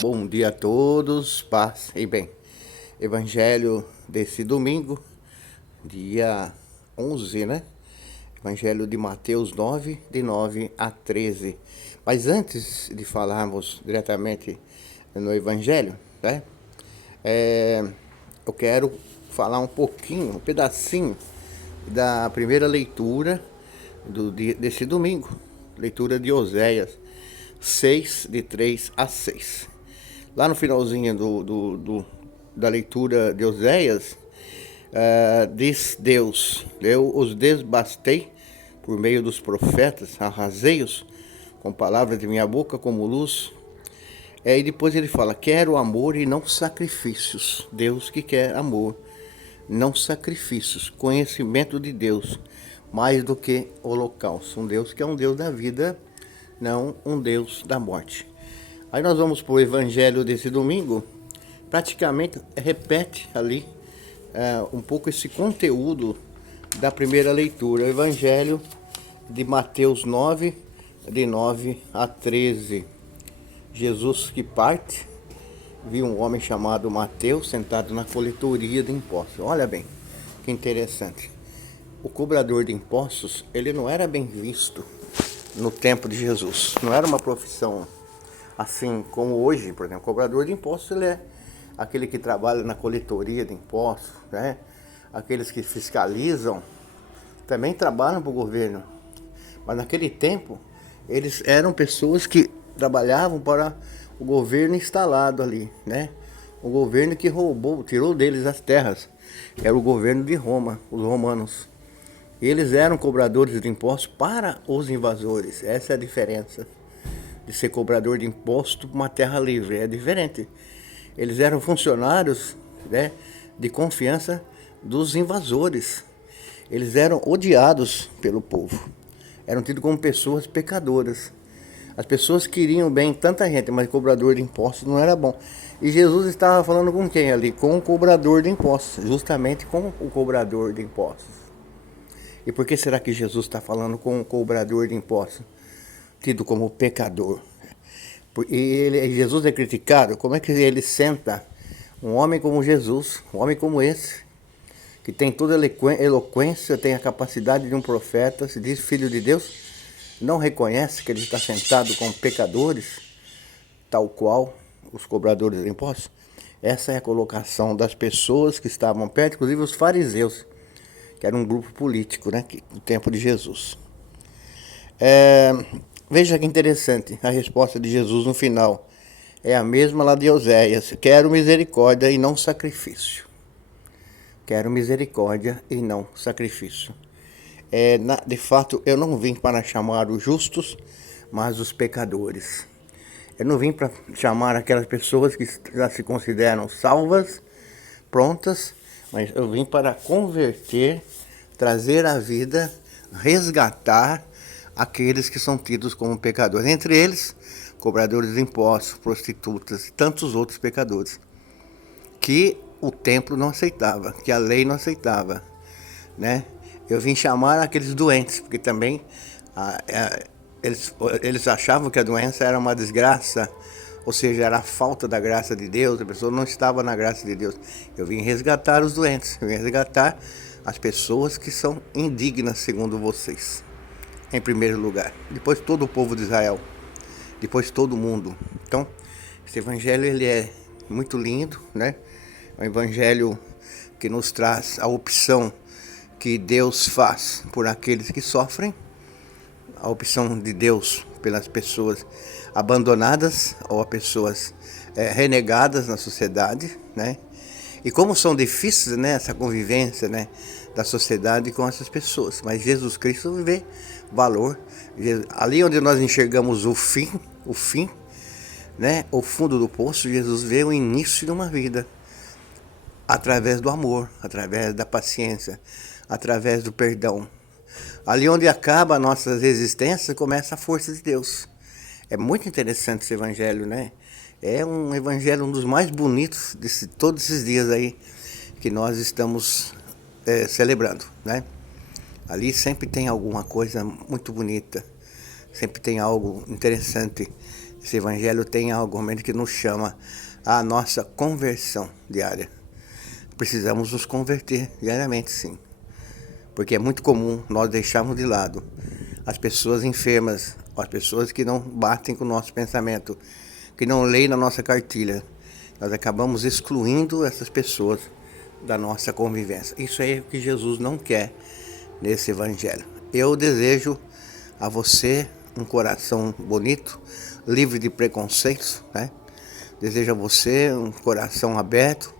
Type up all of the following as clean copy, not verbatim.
Bom dia a todos, paz e bem. Evangelho desse domingo, dia 11, né? Evangelho de Mateus 9, de 9 a 13. Mas antes de falarmos diretamente no Evangelho, né? Eu quero falar um pouquinho, um pedacinho da primeira leitura desse domingo. Leitura de Oséias 6, de 3 a 6. Lá no finalzinho da leitura de Oséias, diz Deus: eu os desbastei por meio dos profetas, arrasei-os com palavras de minha boca como luz. E depois ele fala: quero amor e não sacrifícios. Deus que quer amor, não sacrifícios, conhecimento de Deus, mais do que holocausto. Um Deus que é um Deus da vida, não um Deus da morte. Aí nós vamos para o evangelho desse domingo, praticamente repete ali um pouco esse conteúdo da primeira leitura. O evangelho de Mateus 9, de 9 a 13. Jesus que parte, viu um homem chamado Mateus sentado na coletoria de impostos. Olha bem, que interessante. O cobrador de impostos, ele não era bem visto no tempo de Jesus. Não era uma profissão assim como hoje, por exemplo. O cobrador de impostos, ele é aquele que trabalha na coletoria de impostos, né? Aqueles que fiscalizam, também trabalham para o governo. Mas naquele tempo, eles eram pessoas que trabalhavam para o governo instalado ali, né? O governo que roubou, tirou deles as terras. Era o governo de Roma, os romanos. Eles eram cobradores de impostos para os invasores. Essa é a diferença de ser cobrador de imposto para uma terra livre. É diferente. Eles eram funcionários, né, de confiança dos invasores. Eles eram odiados pelo povo. Eram tidos como pessoas pecadoras. As pessoas queriam bem tanta gente, mas o cobrador de impostos não era bom. E Jesus estava falando com quem ali? Com o cobrador de impostos, justamente com o cobrador de impostos. E por que será que Jesus está falando com o cobrador de impostos, tido como pecador? E Jesus é criticado. Como é que ele senta um homem como Jesus, um homem como esse, que tem toda eloquência, tem a capacidade de um profeta, se diz filho de Deus, não reconhece que ele está sentado com pecadores, tal qual os cobradores de impostos? Essa é a colocação das pessoas que estavam perto, inclusive os fariseus, que era um grupo político, né, no tempo de Jesus. Veja que interessante a resposta de Jesus no final. É a mesma lá de Oséias: quero misericórdia e não sacrifício. Quero misericórdia e não sacrifício. De fato, eu não vim para chamar os justos, mas os pecadores. Eu não vim para chamar aquelas pessoas que já se consideram salvas, prontas, mas eu vim para converter, trazer à vida, resgatar aqueles que são tidos como pecadores. Entre eles, cobradores de impostos, prostitutas e tantos outros pecadores, que o templo não aceitava, que a lei não aceitava, né? Eu vim chamar aqueles doentes, porque também eles achavam que a doença era uma desgraça, ou seja, era a falta da graça de Deus, a pessoa não estava na graça de Deus. Eu vim resgatar os doentes, eu vim resgatar as pessoas que são indignas, segundo vocês, em primeiro lugar. Depois todo o povo de Israel, depois todo mundo. Então, esse evangelho ele é muito lindo, né? É um evangelho que nos traz a opção que Deus faz por aqueles que sofrem, a opção de Deus pelas pessoas abandonadas ou pessoas renegadas na sociedade, né? E como são difíceis, né, essa convivência, né, da sociedade com essas pessoas. Mas Jesus Cristo vê valor. Ali onde nós enxergamos o fim, né, o fundo do poço, Jesus vê o início de uma vida. Através do amor, através da paciência, através do perdão. Ali onde acaba a nossa existência, começa a força de Deus. É muito interessante esse evangelho, né? É um evangelho, um dos mais bonitos de todos esses dias aí que nós estamos celebrando, né? Ali sempre tem alguma coisa muito bonita, sempre tem algo interessante Esse evangelho tem algo realmente que nos chama à nossa conversão diária. Precisamos nos converter diariamente, sim. Porque é muito comum nós deixarmos de lado as pessoas enfermas, as pessoas que não batem com o nosso pensamento, que não leem na nossa cartilha. Nós acabamos excluindo essas pessoas da nossa convivência. Isso é o que Jesus não quer nesse evangelho. Eu desejo a você um coração bonito, livre de preconceitos, né? Desejo a você um coração aberto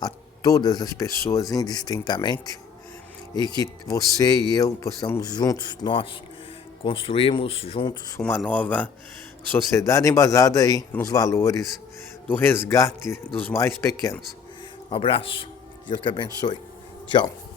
a todas as pessoas indistintamente, e que você e eu possamos juntos, nós, construirmos juntos uma nova sociedade embasada aí nos valores do resgate dos mais pequenos. Um abraço, Deus te abençoe. Tchau.